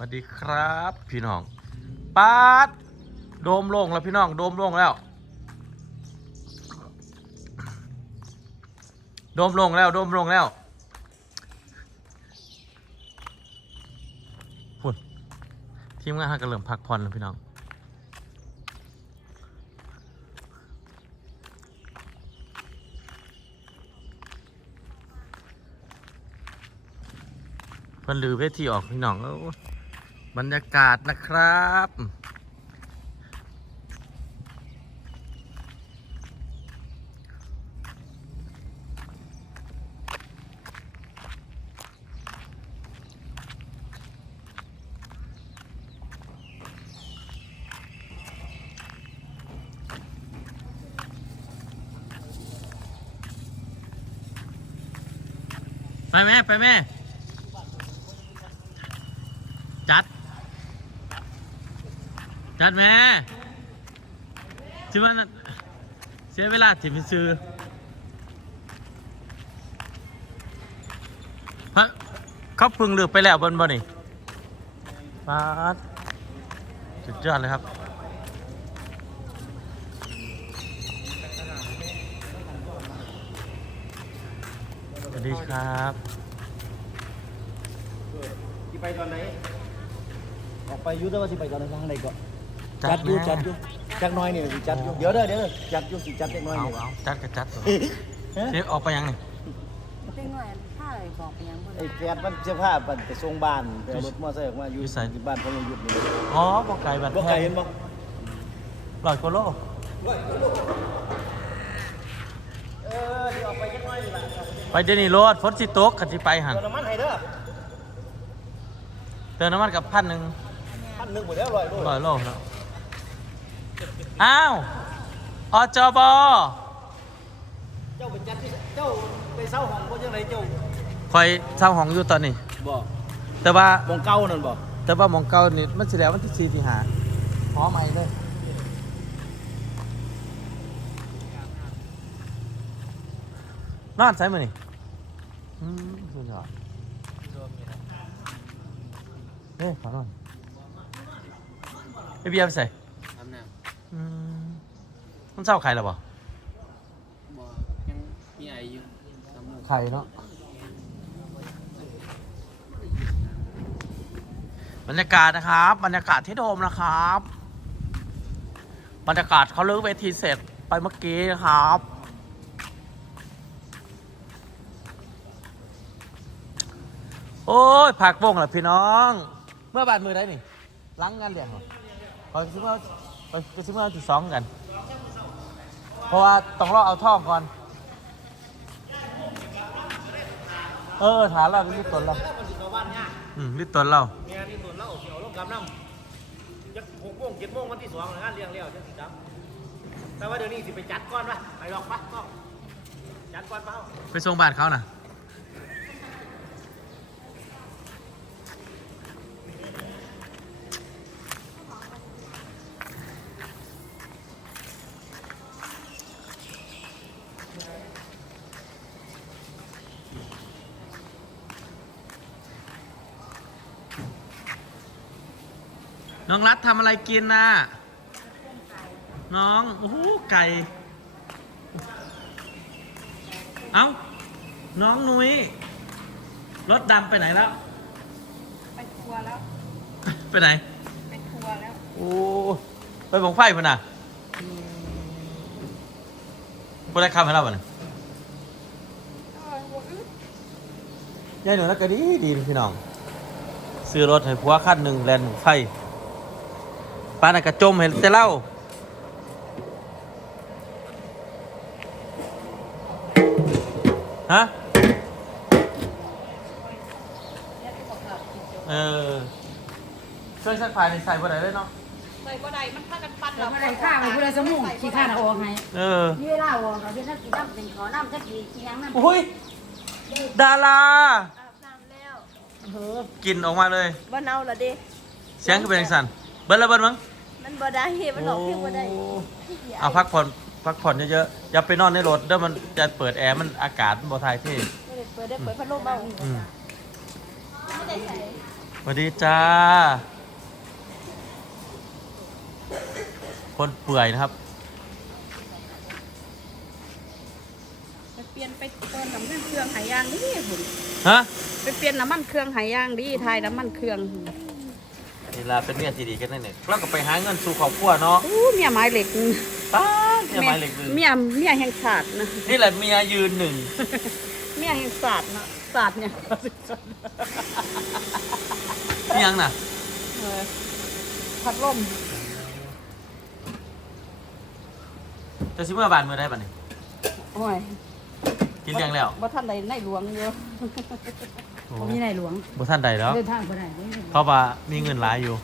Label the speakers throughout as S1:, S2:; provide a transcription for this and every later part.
S1: สวัสดีครับ พี่น้องปาดโดมลงแล้วพี่น้องโดมลงแล้วโดมลงแล้วโดมลงแล้วพุ่นทีมงานหากันเริ่มพักผ่อนแล้วพี่น้องเพิ่นลือเวทีออกพี่น้องโอ้ว บรรยากาศนะครับ ไปแม่ ไปแม่ จัด จัดแม่ชื่อว่านั่นเสียเวลาถิ่มซื้อฮะเขาพึ่งเลือกไปแล้วบนบ่นี่ปาดสุดยอดเลยครับ สวัสดีครับ
S2: สิไปตอนไหน ออกไปยุทธว่าสิไปตอนไหนทางไหนก่อน
S1: จั
S2: จั
S1: ด
S2: ดอยู่
S1: แม่
S2: จัดอยู่จัดน้อยนี่สิจัดอยู่เดี๋ยวเด้อเดี๋ยวเด้อจัดอยู่สิจัดเล็กน้อย
S1: เอา
S2: นี่
S1: เอาจัดกับจัดตัว
S2: ฮะ
S1: เชฟออกไปยังนี่
S3: เป็นหน่วยผ้าเลยบอกไปยังบ่
S2: ไอ้
S3: ได้
S2: แฟนมันเสื้อผ้ามันไปส่งบ้านไปเอารถมอเตอร์ไซค์ออกมาอยู่ที่บ้านพ่อยังหยุดนี่
S1: อ๋อบอกไก่บัตร
S2: บ่ไกลเห็นบ่
S1: ร้อยกิโล
S2: เออสิออกไปจักหน้อยนี่ล่ะ
S1: ไปเดี๋ยวนี้รถฝนสิตกขันสิไปหัน
S2: เติมน้ำมันให้เด้อ
S1: เติมน้ำมันกับพันหนึ่ง
S2: พันหนึงหมดแล้วร้อยโล
S1: ร้อยโลแล้ว อ้าวอจบ
S2: เจ้าไปจัดที่เจ้าไปเซาห้องบ่จังไดเจ้า
S1: คอยเช่าห้องอยู่ตอนนี้
S2: บ่
S1: แต่ว่า
S2: วงเก่านั่นบ่
S1: แต่ว่าหมองเก่านี่มันสิแล้วมันที่สี่ที่หาพร้อมไหมเลยนอนใส่มานี่อืมสุดยอดเฮ้ยขอนอนไอเบียร์ไปใส่
S4: ทำน้
S1: อืม มันเศร้าไข่หรอบ่ำ
S4: บ่ยังมีไออยู่ทำมือ
S1: ไข่เนาะบรรยากาศนะครับบรรยากาศที่โดมนะครับ บรรยากาศเขาเลิกเวทีเสร็จไปเมื่อกี้นะครับ โอ้ยผักวงเหรอพี่น้อง เมื่อบานมือได้นี่ล้างงานเลี้ยงเหรอคอยซื้อมาคอยซื้อมาจุดสองกัน เพราะว่าต้องรอเอาท่องก่อน เออถามเราเป็นลิตรตนเรา
S2: แล้วมันสิเข้าบ้านยาก
S1: อืมลิตรตนเรา
S2: แม่นี่ส่วนเราสิเอาลงกำน้ำจัก6โมง7โมงวันที่2งานเลี้ยงแล้วจังสิครับแต่ว่าเดี๋ยวนี้สิไปจัดก่อนป่ะไปหรอกป่ะก็จัดก่อนเปล่า
S1: ไปส่งบ้านเขาน่ะ น้องรัฐทำอะไรกินน่ะ น้อง โอ้โห ไก่ เอ้า น้องนุ้ย รถดำไปไหนแล้ว
S3: ไปทัวร์แล้ว
S1: ไปไหน
S3: ไปทัวร์แล้ว
S1: โอ้ ไปบงไฟมันน่ะพูดได้คำให้เราบ่เนี่ยยายหนูนักก็ดีดีพี่น้อง ซื้อรถให้ผัวคันหนึ่งแลนไฟ ปานนันกระจมเห็นแต่เล่าฮะเออเครื่องซักผ้าในใส่บ่ได้เลยเนาะ
S3: ใส่บ่ได้มันพากันปั่น
S5: เราไม่ได้ข้าวผู้ใดสมุงขี้ข้าเอาออกให้
S1: เออ
S5: นี่เวลาออกเราเป็นนักกินน้ำเป็นขอน้ำสักทีกินยังน้ำ
S1: อุ้ยดารา
S3: อาบน้ำแล้ว
S5: เออ
S1: กินออกมาเลย
S3: บ่เน่าละเด้
S1: เสียงก็เป็นจังสันเบิ้ลละเบิ้ลมั้ง
S3: มันบ่ได้มันออกเพียงบ่ได้
S1: โอ้เอาพักผ่อนพักผ่อนเยอะๆอย่าไปนอนในรถเดี๋ยวมันจะเปิดแอร์มันอากาศมันบ่ทายที่
S3: ไม่ได้เปิดได้เปิดพัดลมเอา
S1: อืม
S3: ไม่ได้ใส่
S1: มวัสดีจ้า คนเปื่อยนะครับ
S3: ไปเปลี่ยนไปเติมน้ำมันเครื่องหายางดีหุ่น
S1: ฮะ
S3: ไปเปลี่ยนน้ำมันเครื่องหายางดีทายน้ำมันเครื่อง
S1: นี่ลาเป็นเมียที่ดีกันแน่เนี่ยเราก็ไปหาเงินสู่ครอบครัวเนาะ
S3: อู้เมียไม้เหล็ก
S1: ตายเมียไม้เหล็กมือ
S3: เมียเมียแห่งศาสตร์นะ
S1: นี่แหละเมียยืนหนึ่ง
S3: เมียแห่งศาสตร์นะศาสตร์เนี่ย
S1: นี่ยังน่ะ
S3: เออพัดลม
S1: จะซิเมื่อบานมือได้ปะเนี่ย
S3: โอ้ย
S1: กินเลี้ยงแล้ว
S3: บ่ท่านใดในหลวงเยอะ
S1: โอ้
S5: บ่มีในหลวง
S1: บ่ท่านใดแล้ว
S5: เดินทางบ่ได้
S1: เพราะว่ามีเงินหลายอยู่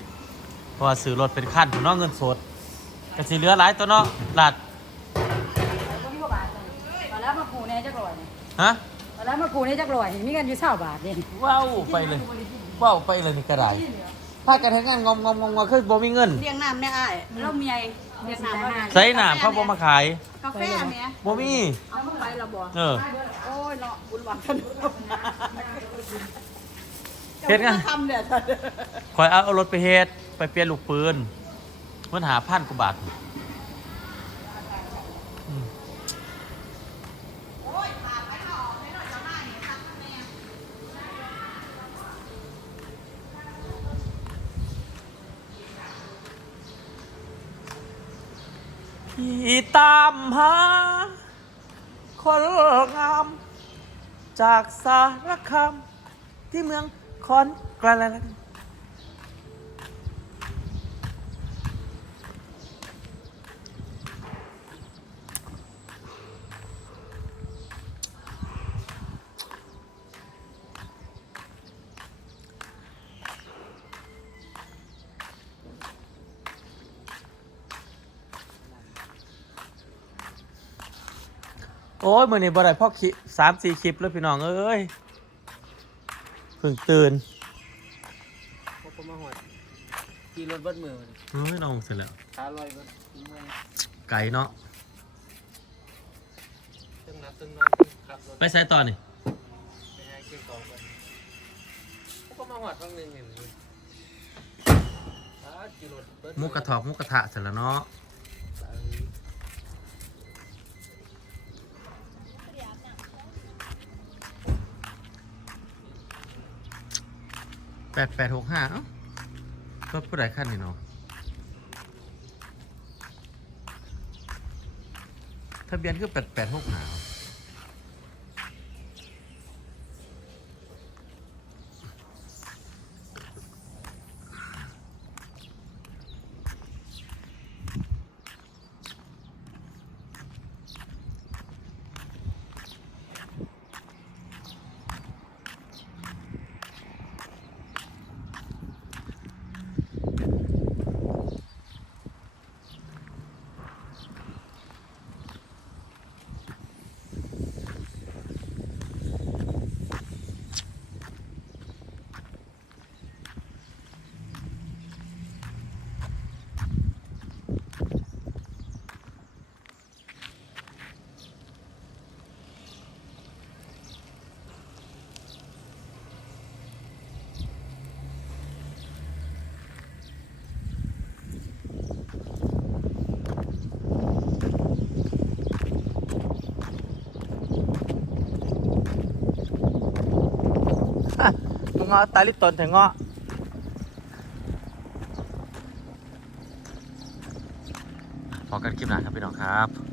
S1: เพราะว่าซื้อรถเป็นขั้นผมเนาะเงินสดกสิเหลือหลายตัวเนาะหลัด
S5: บ่มีกว่าบาทเลยมาแล้วมากูแน่จักร้อยนี่
S1: ฮะ
S5: มาแล้วมากูแน่จักร้อยนี่มีกันอยู่20บาทเด่น
S1: ว้าวไปเลยว้าวไปเลยนี่กระไดพากันทำงานงอมงอมงอมงอมคือบ่มีเงิน
S3: เลี้ยงน้ำเนี่ยอ้ายเราเมียเลี้ยงน้ำว่า
S1: ใส่หนามเขาบ่มาขาย
S3: กาแฟเมีย
S1: บ่มี
S3: เอามาไปละบ่
S1: เออ
S3: โอ้ยเนาะบุญหวังสนุก
S1: เฮ็ดไง
S3: ทำเนี่ยท่าน
S1: คอยเอาเอารถไปเฮ็ดไปเปลี่ยนลูกปืนมันหาพันกว่าบาทอืมที่ตามหา คนงาม จากสารคาม ที่เมืองคอนแกลนโอ้ยมือนี้บ่ได้พ่อคลิสามสี่คลิปแล้วพี่น้อง เอ้ย พิ่งตื่น
S4: พวกผมมาหอดขี่รถเบิดมือมัน
S1: เฮ้ยน้องเสร็จแล้ว
S4: ขาลอยเบิดทิ้งไว้
S1: ไก่เนาะ
S4: ตึงนับตึงนอนขับรถ
S1: ไปใส่ต่อนี่
S4: ไปหาเก็บของกันพวกผมมาหอดฟังหนึ่งเห็นเลยอ่าขี่รถเบิด
S1: หมุกกระถอกหมุกกระทะเสร็จแล้วเนาะ แปดแปดหกห้าเอ้ารถผู้ใดขั้นนี่เนาะทะเบียนคือแปดแปดหกห้า งาะตาลิตนถึงเงาะพอกันคลิปหน้าครับพี่น้องครับ